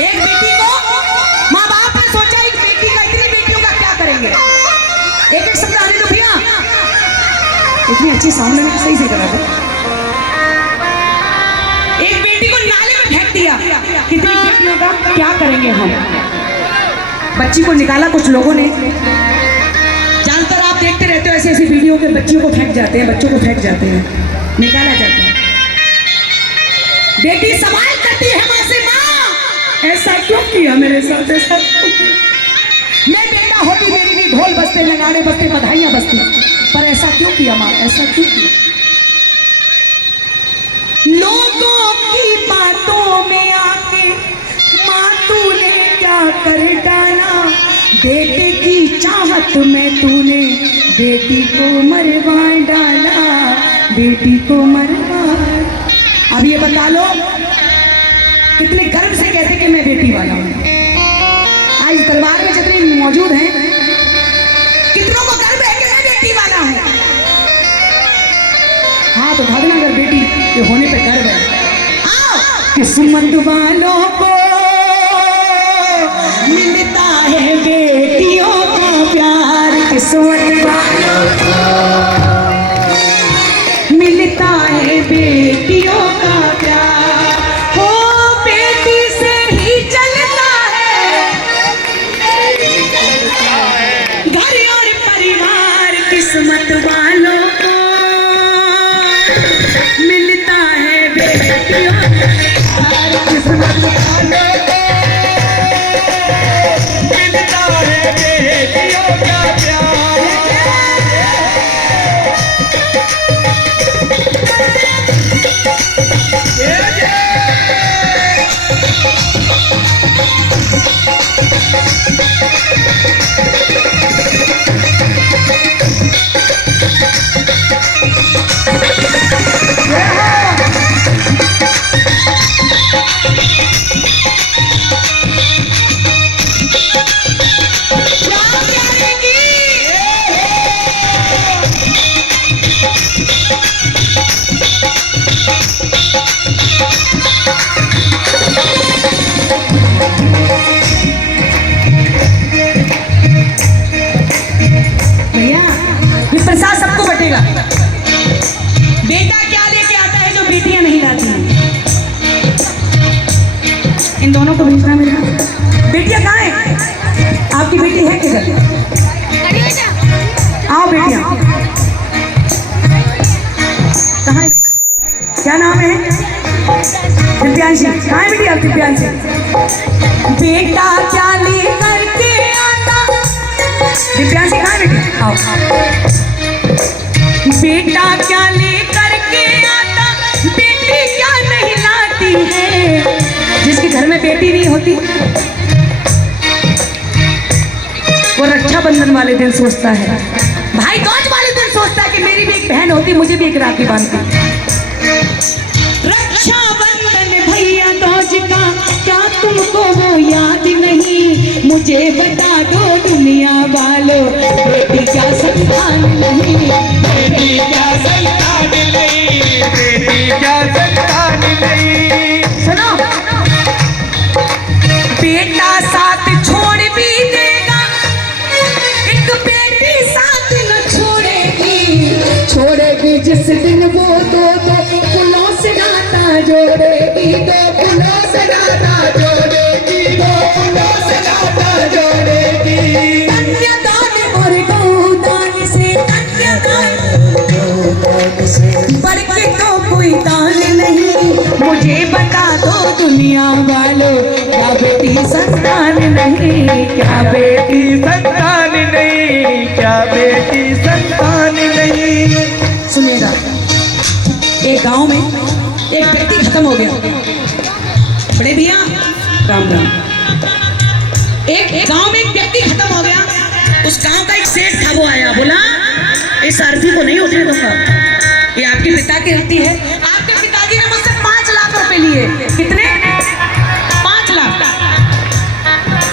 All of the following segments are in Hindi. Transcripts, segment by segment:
एक बेटी को माँ बाप ने सोचा एक बेटी का, इतनी बेटियों का क्या करेंगे। एक एक शब्द आने दो भैया, इतनी अच्छी सामने में सही से करा दो। एक बेटी को नाले में फेंक दिया, कितनी बेटियों का क्या करेंगे हम। बच्ची को निकाला कुछ लोगों ने, जानकर आप देखते रहते हो ऐसी ऐसी वीडियो के बच्चियों को फेंक जाते हैं, बच्चों को फेंक जाते हैं, निकाला जाता है। बेटी सवाल करती है माँ से, माँ ऐसा क्यों किया मेरे साथ, ऐसा मैं बेटा होती मेरी भी ढोल बजते, नगाड़े बजते, बधाइयां बजती, पर ऐसा क्यों किया माँ, ऐसा क्यों किया। लोगों की बातों में आके माँ तूने क्या कर डाला, बेटे की चाहत में तूने बेटी को मरवा डाला, बेटी को मरवा। अब ये बता लो कितने गर्व से कहते कि मैं बेटी वाला हूं। आज दरबार में जितने मौजूद हैं कितनों को गर्व है कि मैं बेटी वाला हूं। हाँ तो भागना अगर बेटी के होने पे गर्व है। आओ किस्मत वालों को मिलता है बेटियों का प्यार, किस्मत वालों को मिलता है बेटियों का प्यार, हो बेटी से ही चलता है घर और परिवार, किस्मत वालों को मिलता है बेटियों का प्यार, किस्मत वालों को मिलता है बेटियों का प्यार। बेटा क्या लेके आता है जो बेटियां नहीं लाती हैं, इन दोनों को भेजना मेरा। बेटियां कहाँ हैं? आपकी बेटी है किधर? आओ बेटियां, कहाँ है? क्या नाम है? दिव्यांशी। कहाँ है बेटी आप? दिव्यांशी। बेटा क्या लेकर के आता? दिव्यांशी कहाँ है बेटी? आओ। बेटा क्या लेकर के आता, बेटी क्या नहीं लाती है। जिसके घर में बेटी नहीं होती वो रक्षाबंधन वाले दिन सोचता है, भाई दूज वाले दिन सोचता है कि मेरी भी एक बहन होती, मुझे भी एक राखी बांधती। रक्षाबंधन भैया दूज का क्या तुमको वो याद नहीं, मुझे बता दो दुनिया वालों, बेटी क्या संतान नहीं, बेटी क्या संतान नहीं, बेटी क्या संतान नहीं। सुनो, बेटा साथ छोड़ भी देगा, एक बेटी साथ न छोड़ेगी, छोड़ेगी जिस दिन वो दो फूलों से नाता जोड़ेगी, दो फूलों से नाता जोड़ेगी, दो फूलों से नाता जोड़ेगी। कन्यादान और गौदान से, कन्यादान बढ़ के तो कोई दान नहीं, मुझे बता दो दुनिया वालों, क्या बेटी संतान नहीं, क्या बेटी संतान नहीं, क्या बेटी संतान नहीं। सुनिएगा, एक गांव में एक व्यक्ति खत्म हो गया। बड़े भैया राम राम। एक गांव में एक व्यक्ति खत्म हो गया। उस गांव का एक सेठ था, वो आया, बोला इस आरती को नहीं उठने दूंगा, ये आपके पिता की हत्ती है। आपके पिताजी ने मुझसे 5 लाख रुपए लिए। कितने? 5 लाख।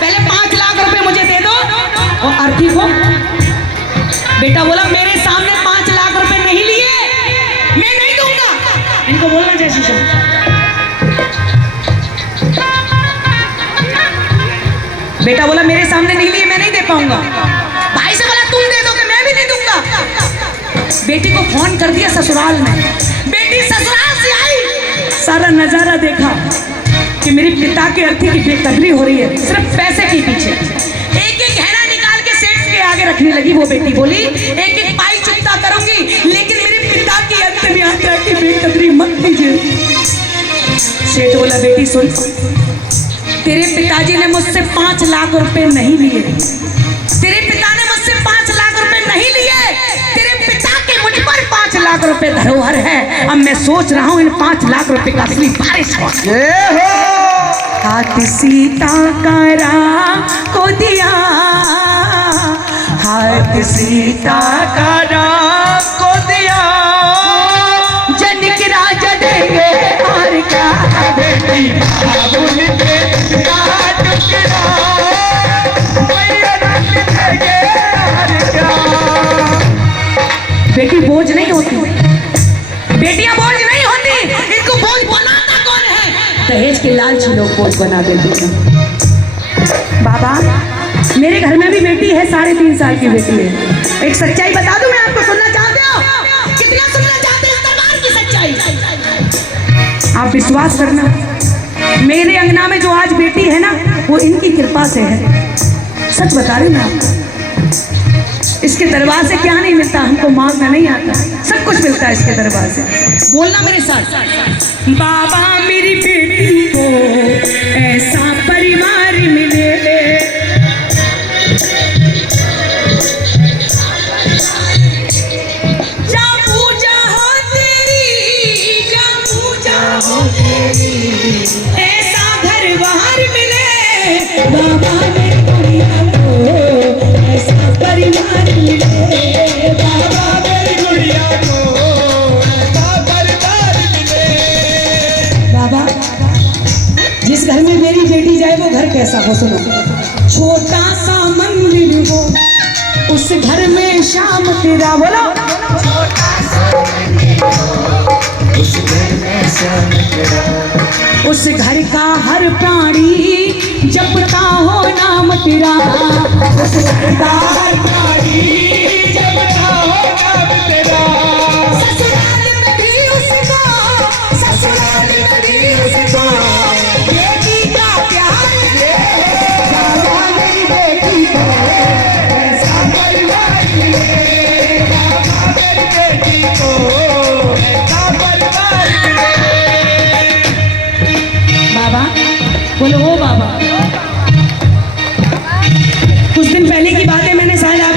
पहले 5 लाख रुपए मुझे दे दो और आरती को। बेटा बोला मेरे सामने 5 लाख रुपए नहीं लिए, मैं नहीं दूंगा। इनको बोलना जय श्री राम। बेटा बोला मेरे सामने नहीं लिए, मैं नहीं दे पाऊंगा। भाई से बोला तुम दे दोगे, मैं भी नहीं दूंगा। बेटी को फोन कर दिया ससुराल में। बेटी ससुराल से आई, सारा नजारा देखा कि मेरे पिता के अर्थी की बेकदरी हो रही है सिर्फ पैसे के पीछे। एक एक गहना निकाल के सेठ के आगे रखने लगी। वो बेटी बोली एक एक पाई चुकता करूंगी, लेकिन मेरे पिता की अंतिम यात्रा की बेकदरी मत कीजिए। सेठ बोला बेटी सुन, तेरे पिताजी ने मुझसे 5 लाख रुपए नहीं लिए, तेरे पिता ने मुझसे 5 लाख रुपए नहीं लिए, तेरे पिता के मुझ पर 5 लाख रुपए धरोहर है। अब मैं सोच रहा हूँ इन 5 लाख रुपए का असली बारिश हो। हाथ सीता का राम को दिया, हाथ सीता का राम को दिया, जनक राजा देंगे और क्या बेटी बेटी बोझ नहीं होती, बेटियां बोझ नहीं होती, इनको बोझ बनाता कौन है? दहेज के लालची लोग बोझ बना देते हैं। बाबा मेरे घर में भी बेटी है, 3.5 साल की बेटी है। एक सच्चाई बता दूं मैं आपको, सुनना चाहते हो? कितना सुनना चाहते हो दरबार की सच्चाई? आप विश्वास करना, मेरे अंगना में जो आज बेटी है ना, वो इनकी कृपा से है। सच बता रही मैं आपको। इसके दरबार से क्या नहीं मिलता, हमको मांगना नहीं आता, सब कुछ मिलता है इसके दरबार से। बोलना मेरे साथ। बाबा मेरी बेटी को ऐसा परिवार मिले, जा पूजा हो तेरी, जा पूजा हो तेरी, ऐसा घर बाहर मिले। बाबा मेरी गुड़िया को ऐसा परिवार मिले, बाबा मेरी गुड़िया को ऐसा परिवार मिले। बाबा जिस घर में मेरी बेटी जाए वो घर कैसा हो? सुनो, छोटा सा मंदिर हो, उस घर में शाम तेरा, बोलो छोटा सा मंदिर हो, उस घर में शाम तेरा, उस घर का हर प्राणी जपता हो नाम तेरा, उस घर का हर प्राणी जपता हो नाम तेरा। ससुराल में भी उसको, ससुराल में भी उसको बेटी का प्यार मिले। बाबा मेरी बेटी को ऐसा परिवार मिले, बाबा मेरी बेटी को ऐसा परिवार मिले। बाबा बोलो ओ बाबा। कुछ दिन पहले की बात है, मैंने शायद आप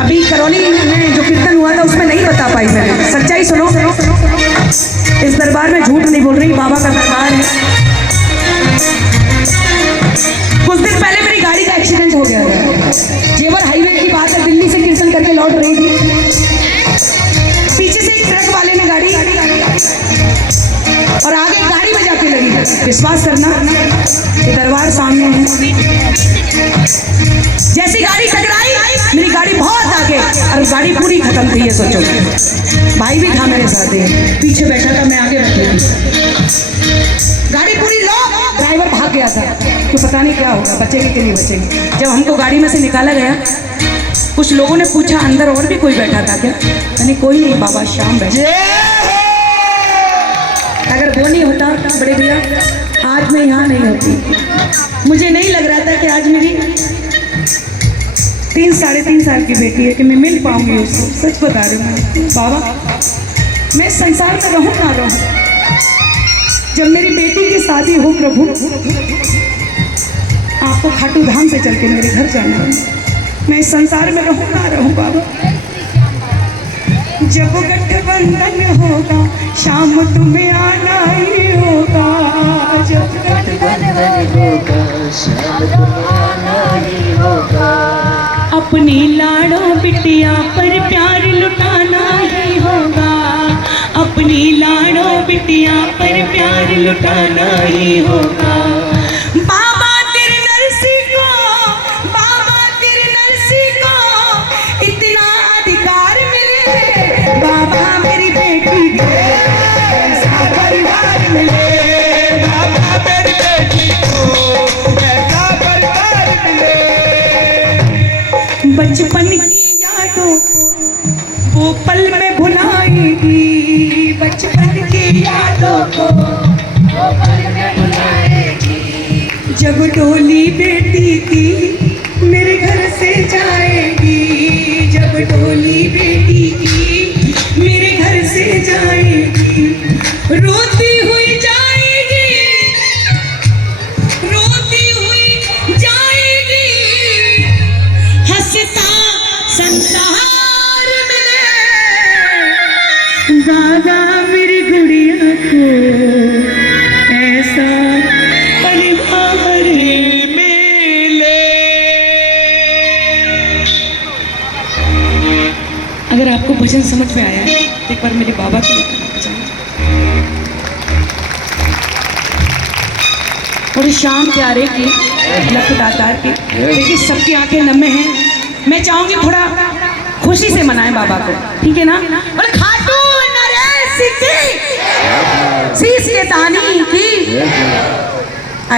अभी करौली में जो कीर्तन हुआ था उसमें नहीं बता पाई मैंने। सच्चाई सुनो, इस दरबार में झूठ नहीं बोल रही, बाबा का दरबार है। कुछ दिन पहले मेरी गाड़ी का एक्सीडेंट हो गया था। जेवर हाईवे की बात है, दिल्ली से कीर्तन करके लौट रही थी, पीछे से एक ट्रक वाले ने गाड़ी और आगे गाड़ी में जाके लगी। विश्वास करना, ये दरबार सामने है। जैसी गाड़ी टकराई, मेरी गाड़ी बहुत आगे और गाड़ी पूरी खत्म थी। ये सोचो, भाई भी था मेरे साथ, पीछे बैठा था, मैं आगे बैठी थी। गाड़ी पूरी लो, ड्राइवर भाग गया था तो पता नहीं क्या होगा, बचेंगे कि नहीं बचेंगे। जब हमको गाड़ी में से निकाला गया, कुछ लोगों ने पूछा अंदर और भी कोई बैठा था क्या? यानी कोई नहीं बाबा, शाम बैठे। अगर वो नहीं होता बड़े भैया, आज मैं यहाँ नहीं होती। मुझे नहीं लग रहा था कि आज मेरी 3-3.5 साल की बेटी है कि मैं मिल पाऊंगी उसको। सच बता रही हूँ बाबा, मैं संसार में रहूँ ना रहूँ, जब मेरी बेटी की शादी हो प्रभु, आपको खाटू धाम से चल के मेरे घर जाना है। मैं संसार में रहूँ ना रहूँ बाबा, जब गठबंधन होगा शाम तुम्हें आना ही होगा। जब गठबंधन होगा शाम तुम्हें आना ही होगा। अपनी लाड़ों बिटिया पर प्यार लुटाना ही होगा, अपनी लाड़ों बिटिया पर प्यार लुटाना ही होगा। बाबा तेरे नरसी को, बाबा तेरे नरसी को इतना अधिकार मिले, बाबा मेरी बेटी को ऐसा परिवार मिले, बाबा मेरी बेटी को ऐसा परिवार बचपन की यादों वो पल में भुलाएगी, बचपन की यादों को वो पल में भुलाएगी। जब डोली बेटी की मेरे घर से जाएगी, जब डोली बेटी की मेरे घर से जाएगी, रोती हुई जाएगी, रोती हुई जाएगी, हंसता संसार मिले, दादा मेरी गुड़िया को ऐसा परिवार मिले। अगर आपको भजन समझ में आया है तो एक बार मेरे बाबा के लिए और शाम प्यारे की लख दातार की, देखिए सबकी आंखें नमे हैं। मैं चाहूंगी थोड़ा खुशी से मनाएं बाबा को, ठीक है ना? और खाटू नरेश की